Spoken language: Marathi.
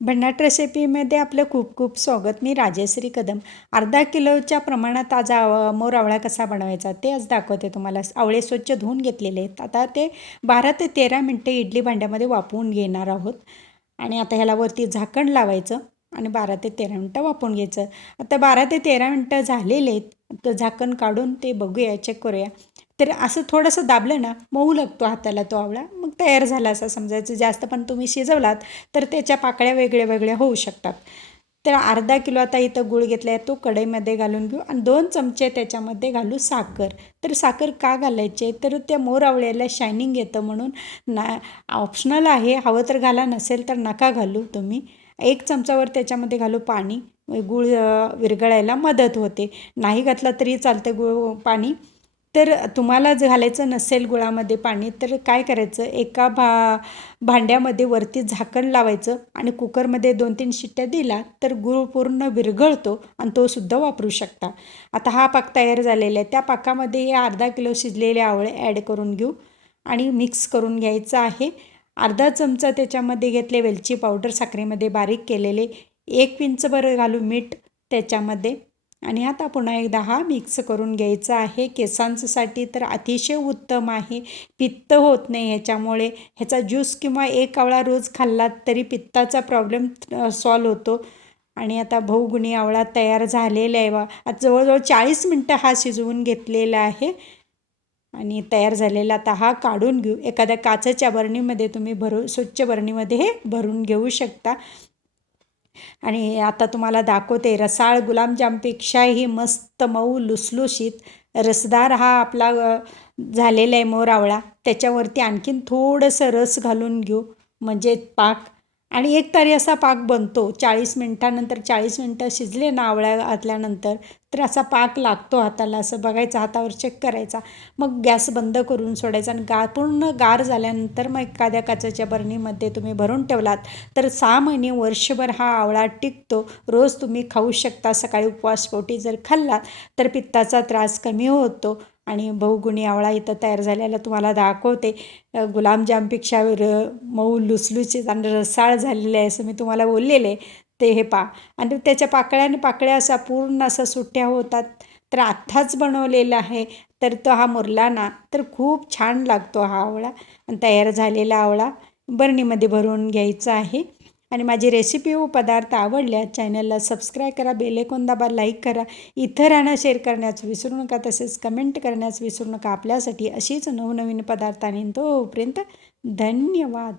भन्नाट रेसिपीमध्ये आपलं खूप खूप स्वागत. मी राजेश्री कदम. अर्धा किलोच्या प्रमाणात आज आव मोर आवळा कसा बनवायचा ते आज दाखवते तुम्हाला. आवळे स्वच्छ धुवून घेतलेले आहेत. आता ते बारा ते तेरा मिनटं इडली भांड्यामध्ये वापरून घेणार आहोत. आणि आता ह्याला वरती झाकण लावायचं. आणि बारा ते तेरा मिनटं वापरून घ्यायचं. आता बारा ते तेरा मिनटं झालेले आहेत. तर झाकण काढून ते बघूया चेक करूया. तर असं थोडंसं दाबलं ना मऊ लागतो हाताला तो आवळा. मग तयार झाला असं समजायचं. जास्त पण तुम्ही शिजवलात तर त्याच्या पाकळ्या वेगळ्या वेगळ्या होऊ शकतात. तर अर्धा किलो आता इथं गुळ घेतला आहे तो कढईमध्ये घालून घेऊ आणि दोन चमचे त्याच्यामध्ये घालू साखर. तर साखर का घालायचे तर त्या मोरावळ्याला शायनिंग येतं म्हणून ना ऑप्शनल आहे. हवं तर घाला नसेल तर नका घालू तुम्ही. एक चमचावर त्याच्यामध्ये घालू पाणी. गूळ विरघळायला मदत होते. नाही घातला तरी चालतं गुळ पाणी. तर तुम्हाला जर घालायचं नसेल गुळामध्ये पाणी तर काय करायचं? एका भा भांड्यामध्ये वरती झाकण लावायचं आणि कुकरमध्ये दोन तीन शिट्ट्या दिला तर गुळ पूर्ण विरघळतो आणि तो सुद्धा वापरू शकता. आता हा पाक तयार झालेला आहे. त्या पाकामध्ये हे अर्धा किलो शिजलेले आवळे ॲड करून घेऊ आणि मिक्स करून घ्यायचं आहे. अर्धा चमचा त्याच्यामध्ये घेतले वेलची पावडर साखरेमध्ये बारीक केलेले एक पिंचभर घालू मीठ त्याच्यामध्ये आणि आता पुन्हा एकदा हा मिक्स करून घ्यायचा आहे. केसांसाठी तर अतिशय उत्तम आहे. पित्त होत नाही ह्याच्यामुळे. ह्याचा ज्यूस किंवा एक आवळा रोज खाल्लात तरी पित्ताचा प्रॉब्लेम सॉल्व होतो. आणि आता बहुगुणी आवळा तयार झालेला आहे वा आता जवळजवळ चाळीस मिनटं हा शिजवून घेतलेला आहे. आणि तयार झालेला आता हा काढून घेऊ. एखाद्या काचेच्या बरणीमध्ये तुम्ही भरू स्वच्छ बरणीमध्ये हे भरून घेऊ शकता. आणि आता तुम्हाला दाखवते रसाळ गुलाबजामपेक्षाही मस्त मऊ लुसलुशीत रसदार हा आपला झालेला आहे मोरावळा त्याच्यावरती आणखीन थोडंसं रस घालून घेऊ. म्हणजे पाक आणि एक तारी असा पाक बनतो. चाळीस मिनटानंतर चाळीस मिनटं शिजले ना आवळ्या घातल्यानंतर तर असा पाक लागतो हाताला. असं बघायचं हातावर चेक करायचा. मग गॅस बंद करून सोडायचा आणि गा पूर्ण गार झाल्यानंतर मग एखाद्या काचेच्या बरणीमध्ये तुम्ही भरून ठेवलात तर सहा महिने वर्षभर हा आवळा टिकतो. रोज तुम्ही खाऊ शकता. सकाळी उपवासपोटी जर खाल्लात तर पित्ताचा त्रास कमी होतो. आणि बहुगुणी आवळा इथं तयार झालेला तुम्हाला दाखवते. गुलाबजामपेक्षा मऊ लुसलुसीत आणि रसाळ झालेले आहे असं मी तुम्हाला बोललेले ते हे पा आणि त्याच्या पाकळ्याने पाकळ्या असा पूर्ण असा सुट्ट्या होतात. तर आत्ताच बनवलेला आहे. तर तो हा मुरला ना तर खूप छान लागतो हा आवळा. आणि तयार झालेला आवळा. बरणीमध्ये भरून घ्यायचा आहे. आणि माझी रेसिपी व पदार्थ आवडल्या चॅनलला सबस्क्राईब करा बेलेकोन दाबा लाईक करा. इतरांना शेअर करण्यास विसरू नका तसेच कमेंट करण्यास विसरू नका. आपल्यासाठी अशीच नवनवीन पदार्थ आणि तोपर्यंत धन्यवाद.